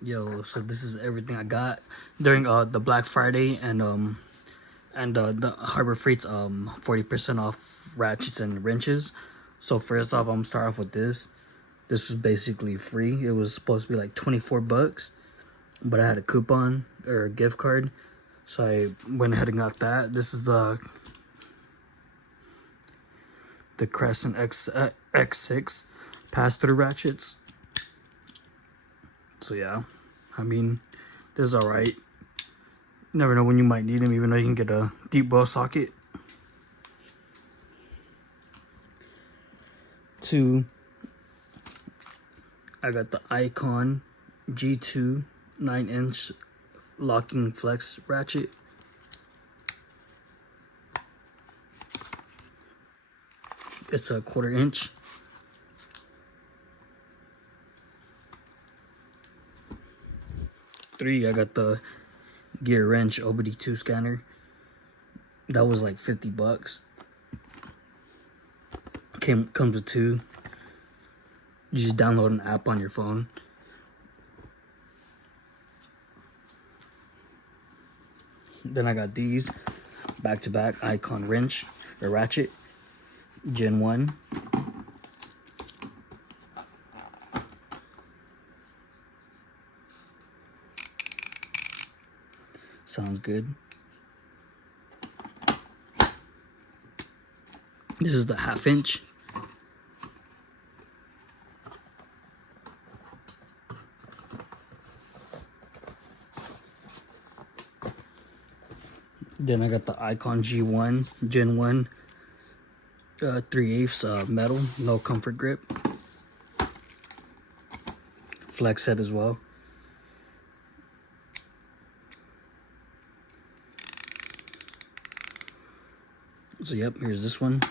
Yo, so this is everything I got during the Black Friday and the Harbor Freight's 40% off ratchets and wrenches. So first off, I'm gonna start off with this. This was basically free. It was supposed to be like 24 bucks, but I had a coupon or a gift card, so I went ahead and got that. This is the Crescent X6 pass-through ratchets. So yeah, I mean, this is alright. Never know when you might need them, even though you can get a deep bow socket. 2, I got the Icon G2 9-inch locking flex ratchet. It's a 1/4 inch. 3, I got the Gear Wrench OBD2 scanner. That was like 50 bucks. Comes with 2. You just download an app on your phone. Then I got these back-to-back Icon wrench or ratchet Gen 1. Sounds good. This is the 1/2 inch. Then I got the Icon G1 Gen 1 3/8 metal, no comfort grip. Flex head as well. So yep, here's this one.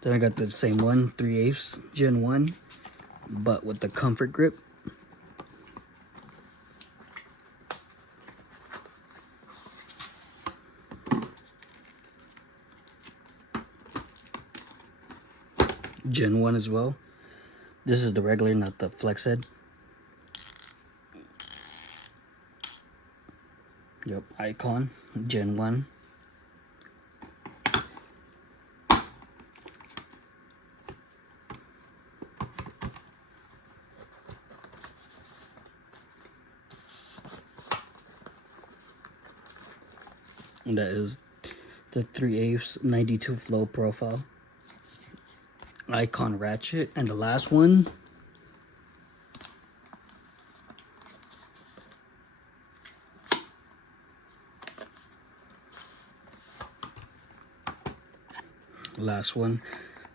Then I got the same one, 3/8 Gen 1, but with the comfort grip. Gen 1 as well. This is the regular, not the flex head. Yep, Icon Gen 1. And that is the 3/8 92 flow profile. Icon ratchet. And the last one,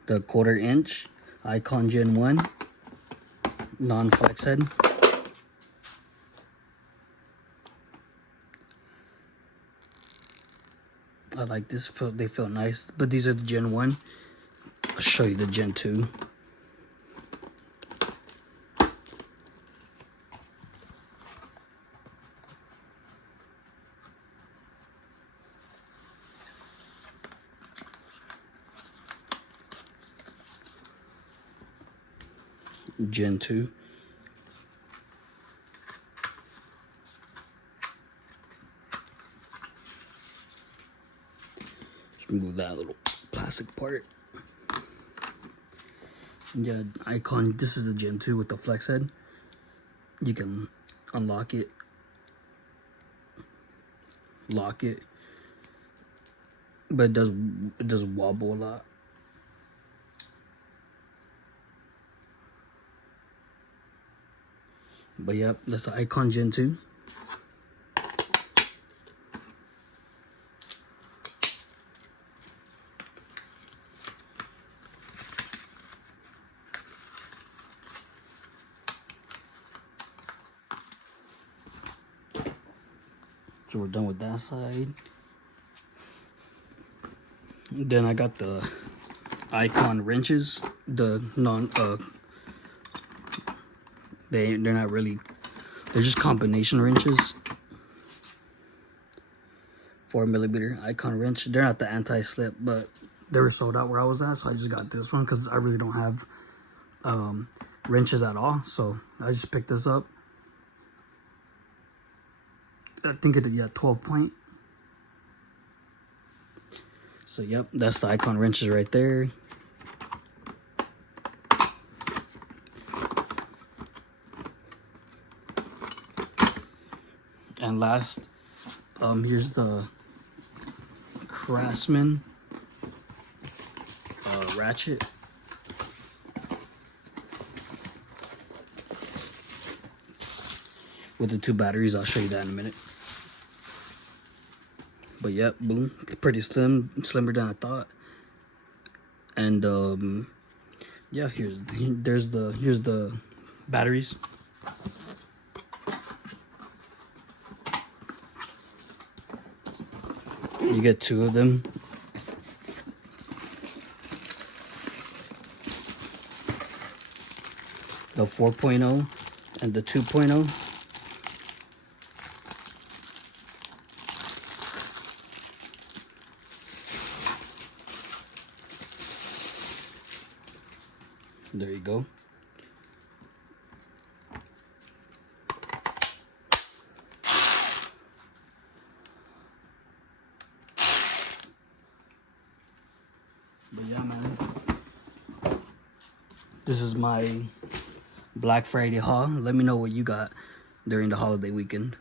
the 1/4 inch Icon Gen 1 non-flex head. I like this, they feel nice, but these are the Gen 1. I'll show you the Gen 2. Gen 2. Just remove that little plastic part. Yeah, Icon, this is the Gen 2 with the flex head. You can unlock it, lock it, but it does wobble a lot. But yep, that's the Icon Gen 2. So we're done with that side. Then I got the Icon wrenches, the they're not really They're just combination wrenches. 4mm Icon wrench. They're not the anti-slip, but they were sold out where I was at, so I just got this one because I really don't have wrenches at all. So I just picked this up. I think it, yeah, 12 point. So yep, that's the Icon wrenches right there. And last, here's the Craftsman ratchet. With the 2 batteries. I'll show you that in a minute. But yep, boom, pretty slimmer than I thought. And yeah, here's the batteries. You get 2 of them. The 4.0 and the 2.0. There you go. But yeah, man, this is my Black Friday haul. Let me know what you got during the holiday weekend.